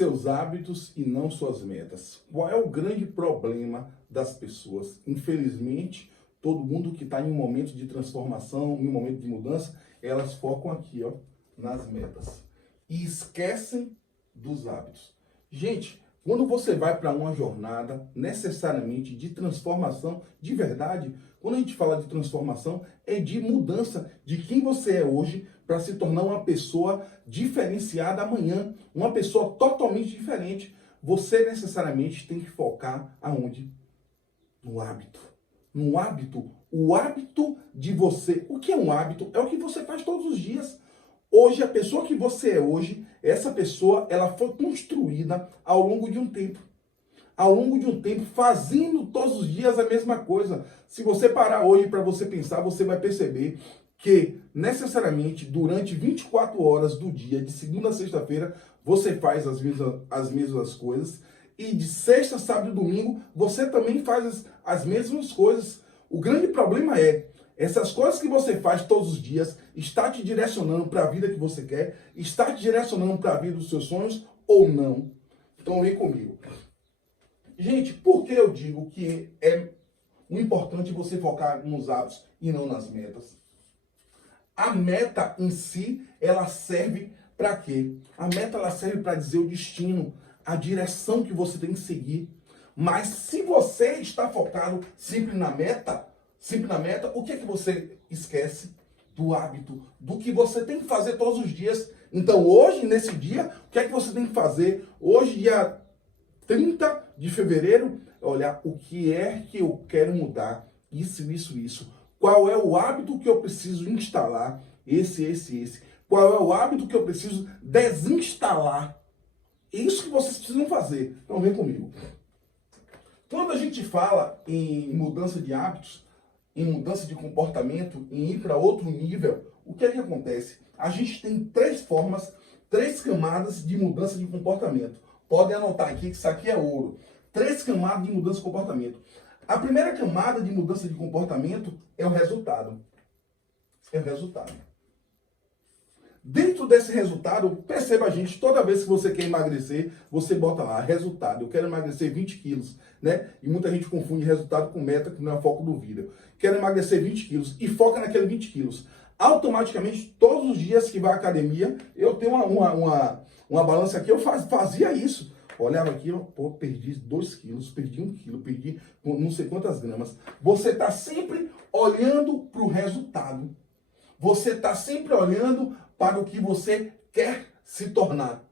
seus hábitos e não suas metas. Qual é o grande problema das pessoas? Infelizmente, todo mundo que está em um momento de transformação, em um momento de mudança, elas focam aqui, ó, nas metas. E esquecem dos hábitos. Gente, quando você vai para uma jornada necessariamente de transformação de verdade, quando a gente fala de transformação, é de mudança de quem você é hoje para se tornar uma pessoa diferenciada amanhã, uma pessoa totalmente diferente. Você necessariamente tem que focar aonde? No hábito. No hábito, o hábito de você. O que é um hábito? É o que você faz todos os dias. Hoje, a pessoa que você é hoje, essa pessoa, ela foi construída ao longo de um tempo. Ao longo de um tempo, fazendo todos os dias a mesma coisa. Se você parar hoje para você pensar, você vai perceber que, necessariamente, durante 24 horas do dia, de segunda a sexta-feira, você faz as mesmas coisas. E de sexta, sábado e domingo, você também faz as mesmas coisas. O grande problema é, essas coisas que você faz todos os dias, está te direcionando para a vida que você quer? Está te direcionando para a vida dos seus sonhos ou não? Então vem comigo. Gente, por que eu digo que é importante você focar nos hábitos e não nas metas? A meta em si, ela serve para quê? A meta ela serve para dizer o destino, a direção que você tem que seguir. Mas se você está focado sempre na meta, o que é que você esquece? Do hábito, do que você tem que fazer todos os dias. Então hoje, nesse dia, o que é que você tem que fazer? Hoje, dia 30 de fevereiro, olhar o que é que eu quero mudar. Isso. Qual é o hábito que eu preciso instalar? Esse. Qual é o hábito que eu preciso desinstalar? É isso que vocês precisam fazer. Então vem comigo. Quando a gente fala em mudança de hábitos, em mudança de comportamento, em ir para outro nível, o que é que acontece? A gente tem três camadas de mudança de comportamento. Podem anotar aqui que isso aqui é ouro. 3 camadas de mudança de comportamento. A primeira camada de mudança de comportamento é o resultado. Dentro desse resultado, perceba, gente, toda vez que você quer emagrecer, você bota lá, resultado. Eu quero emagrecer 20 quilos, né? E muita gente confunde resultado com meta, que não é foco do vídeo. Quero emagrecer 20 quilos e foca naquele 20 quilos. Automaticamente, todos os dias que vai à academia, eu tenho uma balança aqui, eu fazia isso. Olhava aqui, pô, perdi 2 quilos, perdi 1 quilo, perdi não sei quantas gramas. Você está sempre olhando para o resultado. Você está sempre olhando para o que você quer se tornar.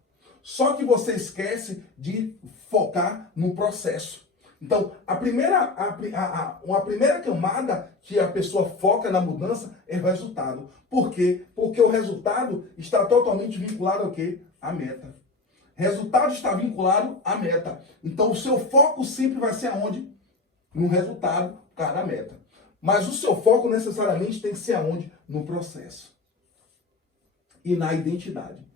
Só que você esquece de focar no processo. Então, uma primeira camada que a pessoa foca na mudança é o resultado. Por quê? Porque o resultado está totalmente vinculado ao quê? À meta. Resultado está vinculado à meta. Então, o seu foco sempre vai ser aonde? No resultado, cara, a meta. Mas o seu foco necessariamente tem que ser aonde? No processo. E na identidade.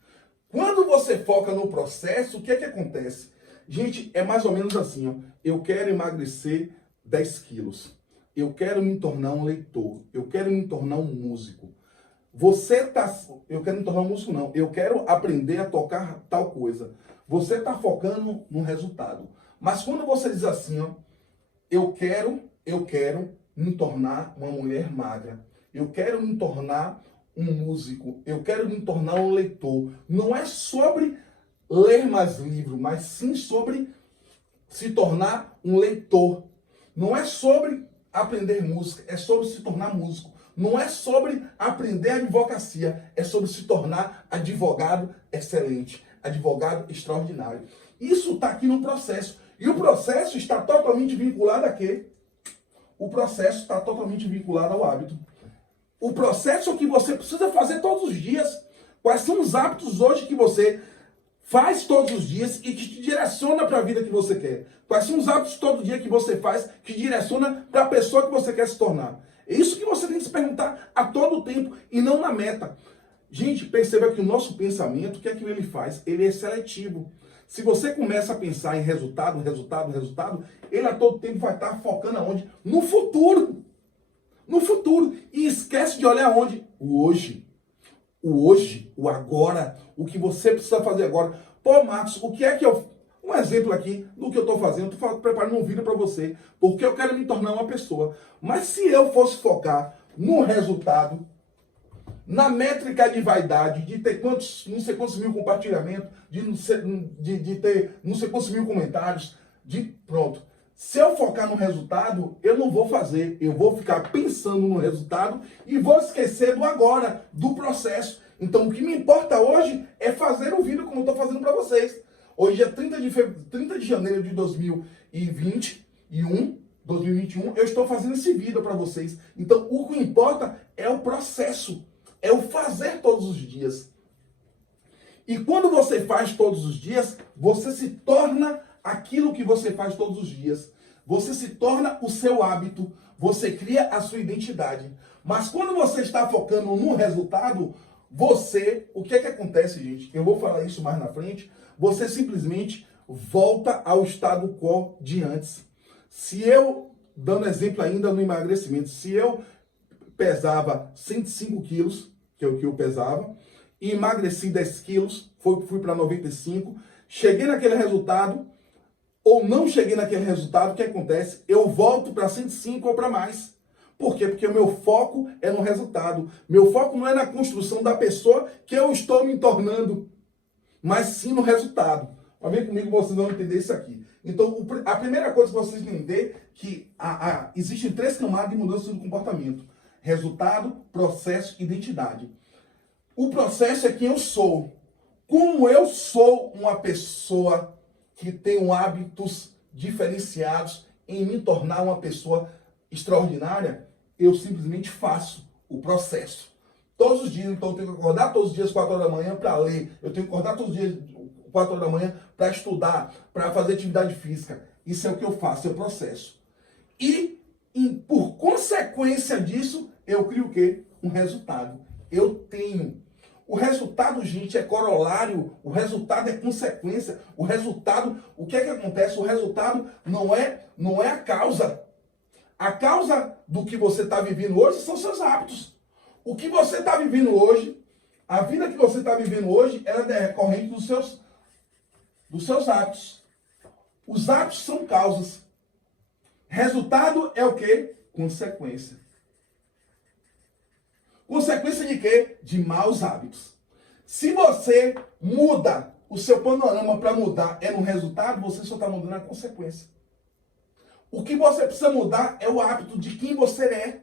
Quando você foca no processo, o que é que acontece? Gente, é mais ou menos assim, ó. Eu quero emagrecer 10 quilos. Eu quero me tornar um leitor. Eu quero me tornar um músico. Eu quero me tornar um músico, não. Eu quero aprender a tocar tal coisa. Você está focando no resultado. Mas quando você diz assim, ó, eu quero me tornar uma mulher magra. Eu quero me tornar um músico. Eu quero me tornar um leitor. Não é sobre ler mais livros, mas sim sobre se tornar um leitor. Não é sobre aprender música, é sobre se tornar músico. Não é sobre aprender advocacia, é sobre se tornar advogado excelente, advogado extraordinário. Isso está aqui no processo. E o processo está totalmente vinculado a quê? O processo está totalmente vinculado ao hábito. O processo é o que você precisa fazer todos os dias. Quais são os hábitos hoje que você faz todos os dias e que te direciona para a vida que você quer? Quais são os hábitos todo dia que você faz que direciona para a pessoa que você quer se tornar? É isso que você tem que se perguntar a todo tempo e não na meta. Gente, perceba que o nosso pensamento, o que é que ele faz? Ele é seletivo. Se você começa a pensar em resultado, ele a todo tempo vai estar focando aonde? No futuro. No futuro. E esquece de olhar aonde? O hoje. O hoje, o agora, o que você precisa fazer agora. Pô, Marcos, o que é que eu... Um exemplo aqui do que eu estou fazendo, estou preparando um vídeo para você, porque eu quero me tornar uma pessoa. Mas se eu fosse focar no resultado, na métrica de vaidade, de ter quantos, não sei quantos mil compartilhamentos, de ter não sei quantos mil comentários, pronto. Se eu focar no resultado, eu não vou fazer. Eu vou ficar pensando no resultado e vou esquecer do agora, do processo. Então, o que me importa hoje é fazer o vídeo como eu estou fazendo para vocês. Hoje é 30 de janeiro de 2021, eu estou fazendo esse vídeo para vocês. Então, o que importa é o processo, é o fazer todos os dias. E quando você faz todos os dias, você se torna aquilo que você faz todos os dias. Você se torna o seu hábito, você cria a sua identidade. Mas quando você está focando no resultado, o que é que acontece, gente? Eu vou falar isso mais na frente. Você simplesmente volta ao estado quo de antes. Se eu, dando exemplo ainda no emagrecimento, se eu pesava 105 quilos, que é o que eu pesava, e emagreci 10 quilos, fui para 95, cheguei naquele resultado, ou não cheguei naquele resultado, o que acontece? Eu volto para 105 ou para mais. Por quê? Porque o meu foco é no resultado. Meu foco não é na construção da pessoa que eu estou me tornando, mas sim no resultado. Mas vem comigo, vocês vão entender isso aqui. Então, a primeira coisa que vocês entender é que existem 3 camadas de mudança do comportamento. Resultado, processo e identidade. O processo é quem eu sou. Como eu sou uma pessoa que tem hábitos diferenciados em me tornar uma pessoa extraordinária, eu simplesmente faço o processo. Todos os dias, então, eu tenho que acordar todos os dias 4 horas da manhã para ler. Eu tenho que acordar todos os dias 4 horas da manhã para estudar, para fazer atividade física. Isso é o que eu faço, é o processo. E por consequência disso, eu crio o quê? Um resultado. Eu tenho. O resultado, gente, é corolário. O resultado é consequência. O resultado, o que é que acontece? O resultado não é a causa. A causa do que você está vivendo hoje são seus hábitos. O que você está vivendo hoje, a vida que você está vivendo hoje, ela é decorrente dos seus hábitos. Os hábitos são causas. Resultado é o quê? Consequência. Consequência de quê? De maus hábitos. Se você muda o seu panorama para mudar é no resultado, você só está mudando a consequência. O que você precisa mudar é o hábito de quem você é.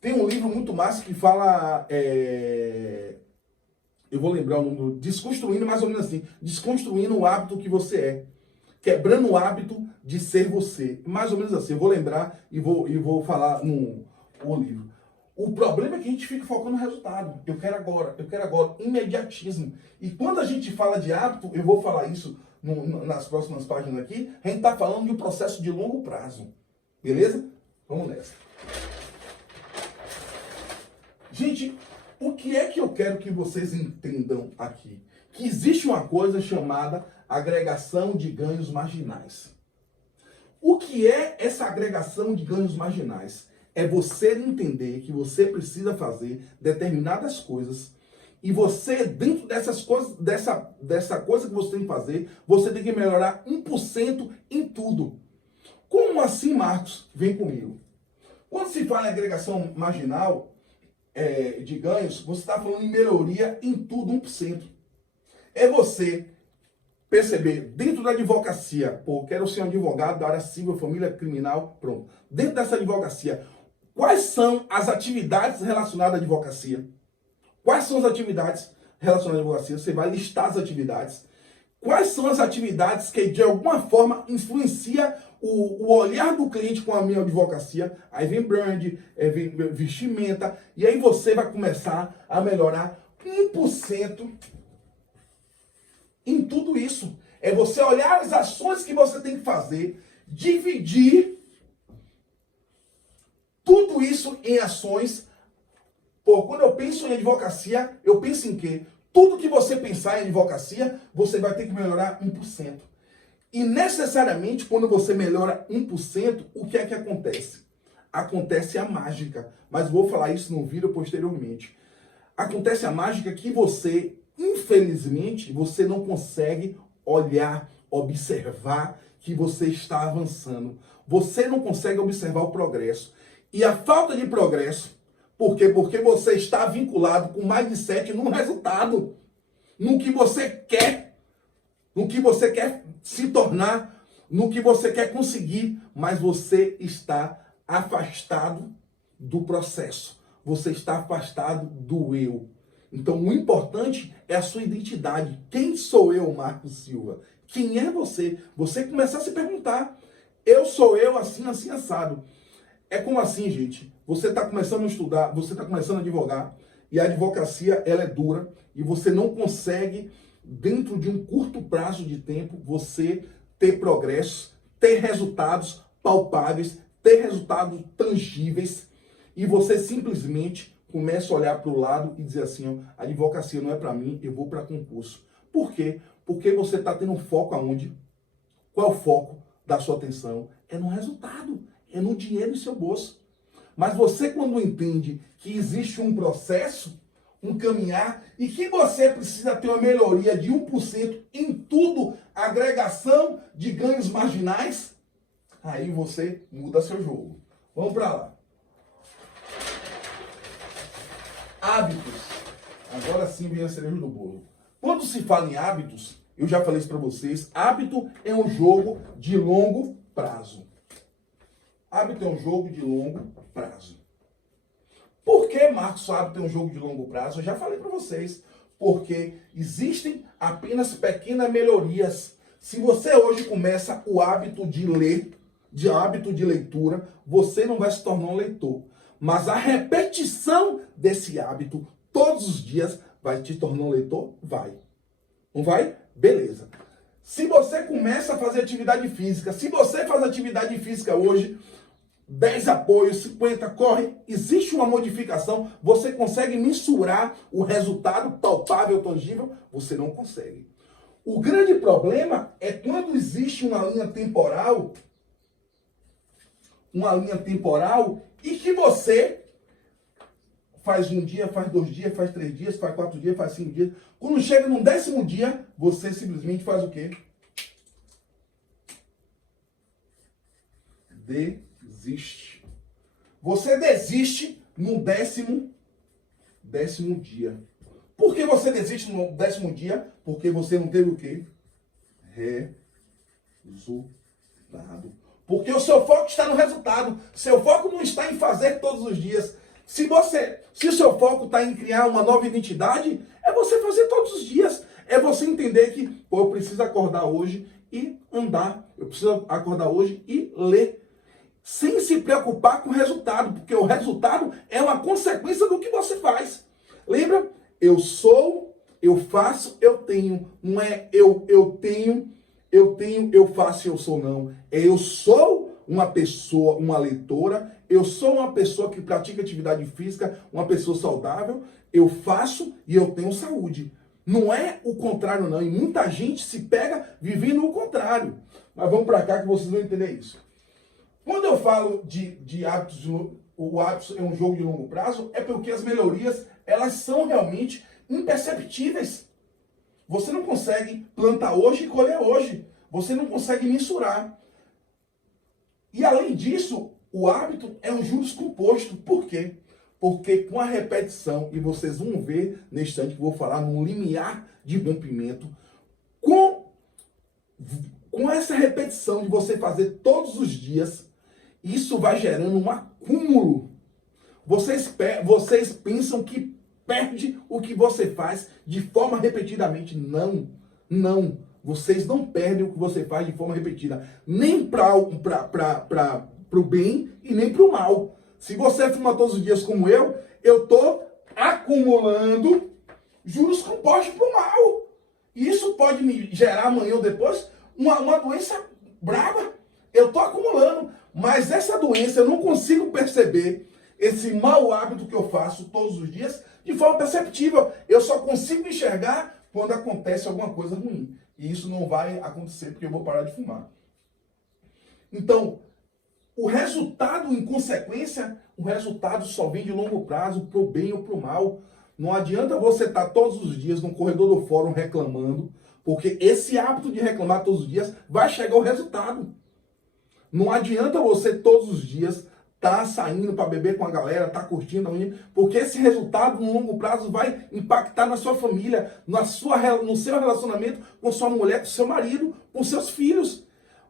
Tem um livro muito massa que fala... eu vou lembrar o nome, desconstruindo, mais ou menos assim, desconstruindo o hábito que você é, quebrando o hábito de ser você, mais ou menos assim. Eu vou lembrar e vou falar no livro. O problema é que a gente fica focando no resultado. Eu quero agora, imediatismo. E quando a gente fala de hábito, eu vou falar isso nas próximas páginas aqui, a gente está falando de um processo de longo prazo, beleza? Vamos nessa. Gente, o que é que eu quero que vocês entendam aqui? Que existe uma coisa chamada agregação de ganhos marginais. O que é essa agregação de ganhos marginais? É você entender que você precisa fazer determinadas coisas e você, dentro dessas coisas, dessa coisa que você tem que fazer, você tem que melhorar 1% em tudo. Como assim, Marcos? Vem comigo. Quando se fala em agregação marginal, de ganhos, você está falando em melhoria em tudo, 1%. É você perceber, dentro da advocacia, quero ser um advogado da área civil, família, criminal, pronto. Dentro dessa advocacia, quais são as atividades relacionadas à advocacia? Quais são as atividades relacionadas à advocacia? Você vai listar as atividades. Quais são as atividades que, de alguma forma, influencia o olhar do cliente com a minha advocacia? Aí vem brand, vem vestimenta, e aí você vai começar a melhorar 1% em tudo isso. É você olhar as ações que você tem que fazer, dividir tudo isso em ações. Quando eu penso em advocacia, eu penso em quê? Tudo que você pensar em advocacia, você vai ter que melhorar 1%. E necessariamente, quando você melhora 1%, o que é que acontece? Acontece a mágica. Mas vou falar isso no vídeo posteriormente. Acontece a mágica que você Infelizmente, você não consegue olhar, observar que você está avançando. Você não consegue observar o progresso. E a falta de progresso, por quê? Porque você está vinculado com o mindset no resultado, no que você quer, no que você quer se tornar, no que você quer conseguir, mas você está afastado do processo. Você está afastado do eu. Então, o importante é a sua identidade. Quem sou eu, Marcos Silva? Quem é você? Você começar a se perguntar. Eu sou eu, assim, assim, assado. É como assim, gente? Você está começando a estudar, você está começando a advogar, e a advocacia, ela é dura, e você não consegue, dentro de um curto prazo de tempo, você ter progresso, ter resultados palpáveis, ter resultados tangíveis, e você simplesmente começa a olhar para o lado e dizer assim, ó, a advocacia não é para mim, eu vou para concurso. Por quê? Porque você está tendo um foco aonde? Qual é o foco da sua atenção? É no resultado, é no dinheiro em seu bolso. Mas você, quando entende que existe um processo, um caminhar, e que você precisa ter uma melhoria de 1% em tudo, agregação de ganhos marginais, aí você muda seu jogo. Vamos para lá. Hábitos. Agora sim vem a cereja do bolo. Quando se fala em hábitos, eu já falei isso para vocês, hábito é um jogo de longo prazo. Hábito é um jogo de longo prazo. Por que, Marcos, hábito é um jogo de longo prazo? Eu já falei para vocês. Porque existem apenas pequenas melhorias. Se você hoje começa o hábito de ler, de hábito de leitura, você não vai se tornar um leitor. Mas a repetição desse hábito todos os dias vai te tornar um leitor? Vai. Não vai? Beleza. Se você começa a fazer atividade física, se você faz atividade física hoje, 10 apoios, 50 corre, existe uma modificação, você consegue mensurar o resultado palpável, tangível? Você não consegue. O grande problema é quando existe uma linha temporal e que você faz um dia, faz 2 dias, faz 3 dias, faz 4 dias, faz 5 dias. Quando chega no 10º dia, você simplesmente faz o quê? Desiste. Você desiste no 10º dia. Por que você desiste no 10º dia? Porque você não teve o quê? Resultado. Porque o seu foco está no resultado. Seu foco não está em fazer todos os dias. Se o seu foco está em criar uma nova identidade, é você fazer todos os dias. É você entender que, pô, eu preciso acordar hoje e andar. Eu preciso acordar hoje e ler. Sem se preocupar com o resultado, porque o resultado é uma consequência do que você faz. Lembra? Eu sou, eu faço, eu tenho. Não é eu tenho, eu faço e eu sou, não. É eu sou uma pessoa, uma leitora, eu sou uma pessoa que pratica atividade física, uma pessoa saudável, eu faço e eu tenho saúde. Não é o contrário, não. E muita gente se pega vivendo o contrário. Mas vamos para cá que vocês vão entender isso. Quando eu falo de hábitos, o hábito é um jogo de longo prazo, é porque as melhorias, elas são realmente imperceptíveis. Você não consegue plantar hoje e colher hoje. Você não consegue mensurar. E além disso, o hábito é um juros composto. Por quê? Porque com a repetição, e vocês vão ver nesse instante que eu vou falar num limiar de rompimento, com essa repetição de você fazer todos os dias, isso vai gerando um acúmulo. Vocês pensam que perde o que você faz de forma repetidamente. Não, não. Vocês não perdem o que você faz de forma repetida. Nem para o bem e nem para o mal. Se você fuma todos os dias como eu estou acumulando juros compostos para o mal. Isso pode me gerar amanhã ou depois uma doença brava. Eu estou acumulando. Mas essa doença eu não consigo perceber esse mau hábito que eu faço todos os dias de forma perceptível. Eu só consigo enxergar quando acontece alguma coisa ruim. E isso não vai acontecer porque eu vou parar de fumar. Então, o resultado, em consequência, o resultado só vem de longo prazo, para o bem ou para o mal. Não adianta você estar todos os dias no corredor do fórum reclamando, porque esse hábito de reclamar todos os dias vai chegar ao resultado. Não adianta você todos os dias estar saindo para beber com a galera, estar curtindo, porque esse resultado no longo prazo vai impactar na sua família, no seu relacionamento com sua mulher, com seu marido, com seus filhos.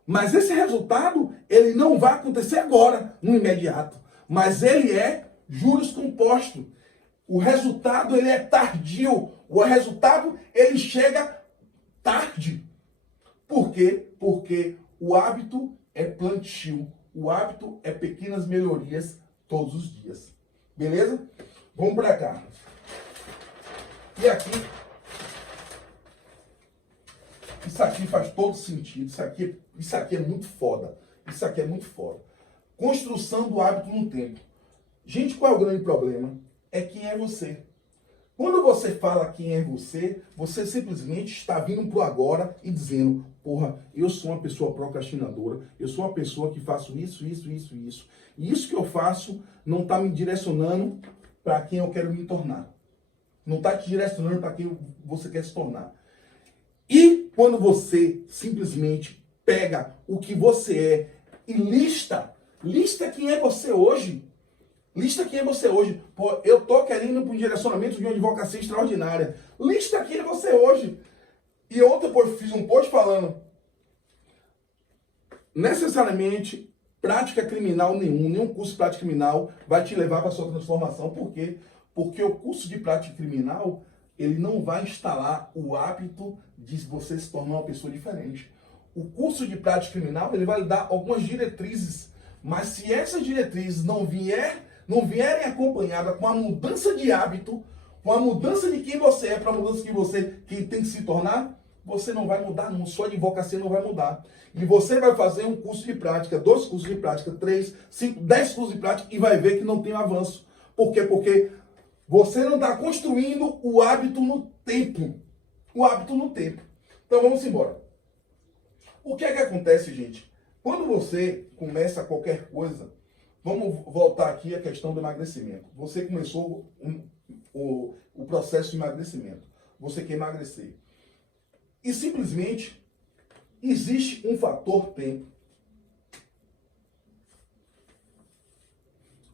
Mas esse resultado, ele não vai acontecer agora, no imediato. Mas ele é juros compostos. O resultado, ele é tardio. O resultado, ele chega tarde. Por quê? Porque o hábito é plantio. O hábito é pequenas melhorias todos os dias. Beleza? Vamos para cá. E aqui, isso aqui faz todo sentido. Isso aqui é muito foda. Isso aqui é muito foda. Construção do hábito no tempo. Gente, qual é o grande problema? É quem é você. Quando você fala quem é você, você simplesmente está vindo pro agora e dizendo, porra, eu sou uma pessoa procrastinadora, eu sou uma pessoa que faço isso. E isso que eu faço não está me direcionando para quem eu quero me tornar. Não está te direcionando para quem você quer se tornar. E quando você simplesmente pega o que você é e lista quem é você hoje. Lista quem é você hoje. Pô, eu tô querendo para um direcionamento de uma advocacia extraordinária. Lista quem é você hoje. E ontem eu fiz um post falando, necessariamente, prática criminal nenhum curso de prática criminal vai te levar para a sua transformação. Por quê? Porque o curso de prática criminal, ele não vai instalar o hábito de você se tornar uma pessoa diferente. O curso de prática criminal, ele vai lhe dar algumas diretrizes, mas se essas diretrizes não vierem acompanhadas com a mudança de hábito, com a mudança de quem você é para a mudança que você tem que se tornar, você não vai mudar, não. Sua advocacia não vai mudar. E você vai fazer um curso de prática, 2 cursos de prática, 3, 5, 10 cursos de prática e vai ver que não tem avanço. Por quê? Porque você não está construindo o hábito no tempo. O hábito no tempo. Então vamos embora. O que é que acontece, gente? Quando você começa qualquer coisa, vamos voltar aqui à questão do emagrecimento. Você começou o processo de emagrecimento. Você quer emagrecer. E simplesmente existe um fator tempo.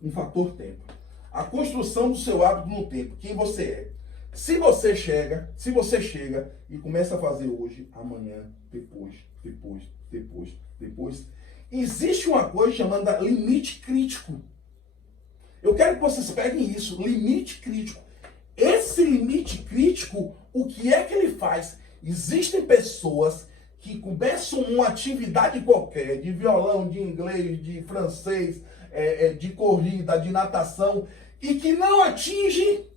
Um fator tempo. A construção do seu hábito no tempo. Quem você é. Se você chega e começa a fazer hoje, amanhã, depois, existe uma coisa chamada limite crítico. Eu quero que vocês peguem isso, limite crítico. Esse limite crítico, o que é que ele faz? Existem pessoas que começam uma atividade qualquer, de violão, de inglês, de francês, de corrida, de natação, e que não atinge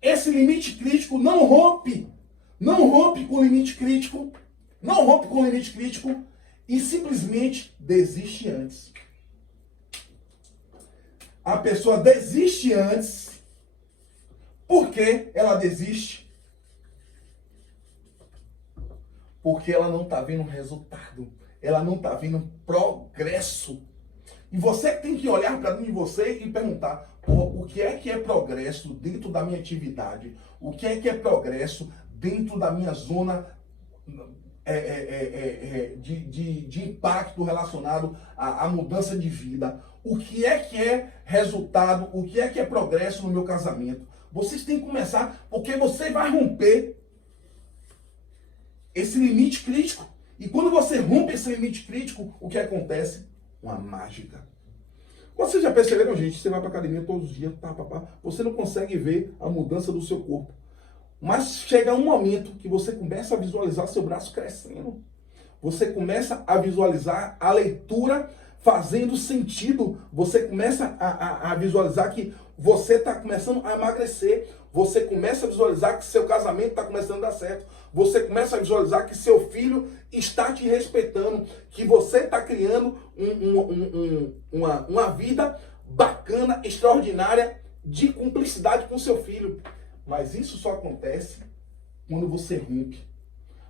esse limite crítico, não rompe com o limite crítico, e simplesmente desiste antes. A pessoa desiste antes. Por que ela desiste? Porque ela não está vendo resultado. Ela não está vendo progresso. E você tem que olhar para dentro de você e perguntar, o que é progresso dentro da minha atividade? O que é progresso dentro da minha zona de impacto relacionado à mudança de vida? O que é resultado? O que é progresso no meu casamento? Vocês têm que começar, porque você vai romper esse limite crítico. E quando você rompe esse limite crítico, o que acontece? Uma mágica. Vocês já perceberam, gente? Você vai para academia todos os dias, você não consegue ver a mudança do seu corpo. Mas chega um momento que você começa a visualizar seu braço crescendo. Você começa a visualizar a leitura fazendo sentido. Você começa a visualizar que você está começando a emagrecer. Você começa a visualizar que seu casamento está começando a dar certo. Você começa a visualizar que seu filho está te respeitando. Que você está criando uma vida bacana, extraordinária, de cumplicidade com seu filho. Mas isso só acontece quando você rompe.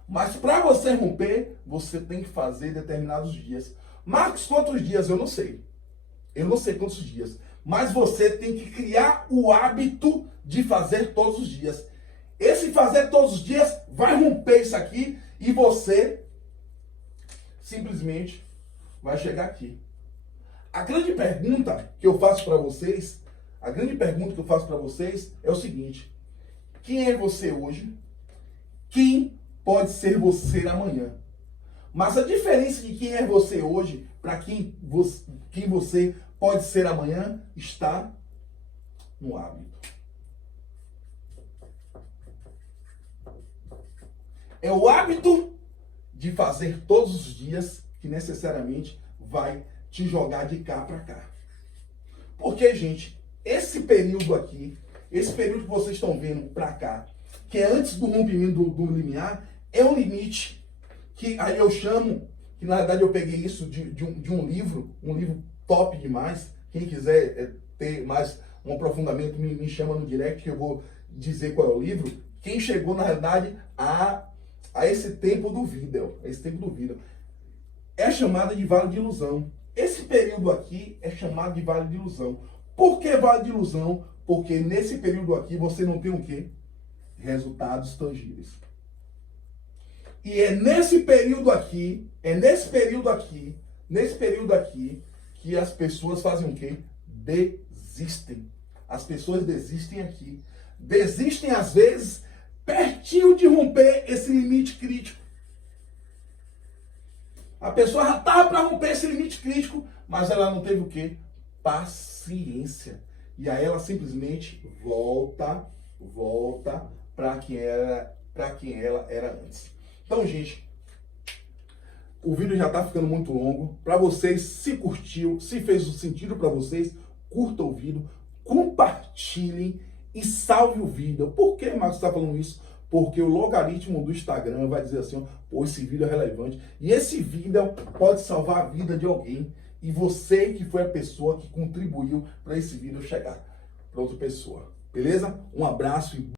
Mas para você romper, você tem que fazer determinados dias. Marcos, quantos dias? Eu não sei. Eu não sei quantos dias. Mas você tem que criar o hábito de fazer todos os dias. Esse fazer todos os dias vai romper isso aqui e você simplesmente vai chegar aqui. A grande pergunta que eu faço para vocês, é o seguinte: quem é você hoje? Quem pode ser você amanhã? Mas a diferença de quem é você hoje para quem você pode ser amanhã está no hábito. É o hábito de fazer todos os dias que necessariamente vai te jogar de cá para cá. Porque, gente, esse período aqui, esse período que vocês estão vendo para cá, que é antes do rompimento do limiar, é um limite que aí eu chamo, que na verdade eu peguei isso de um livro top demais. Quem quiser ter mais um aprofundamento, me chama no direct que eu vou dizer qual é o livro. Quem chegou, na verdade, a esse tempo do vídeo, é chamada de vale de ilusão. Esse período aqui é chamado de vale de ilusão. Por que vale de ilusão? Porque nesse período aqui você não tem o quê? Resultados tangíveis. E é nesse período aqui, que as pessoas fazem o quê? Desistem. As pessoas desistem aqui. Desistem às vezes pertinho de romper esse limite crítico. A pessoa já estava para romper esse limite crítico, mas ela não teve o quê? Paciência. E aí ela simplesmente volta para quem ela era antes. Então, gente, o vídeo já está ficando muito longo. Para vocês, se curtiu, se fez sentido para vocês, curta o vídeo, compartilhem e salve o vídeo. Por que Marcos está falando isso? Porque o logaritmo do Instagram vai dizer assim, pô, esse vídeo é relevante. E esse vídeo pode salvar a vida de alguém. E você que foi a pessoa que contribuiu para esse vídeo chegar para outra pessoa. Beleza? Um abraço e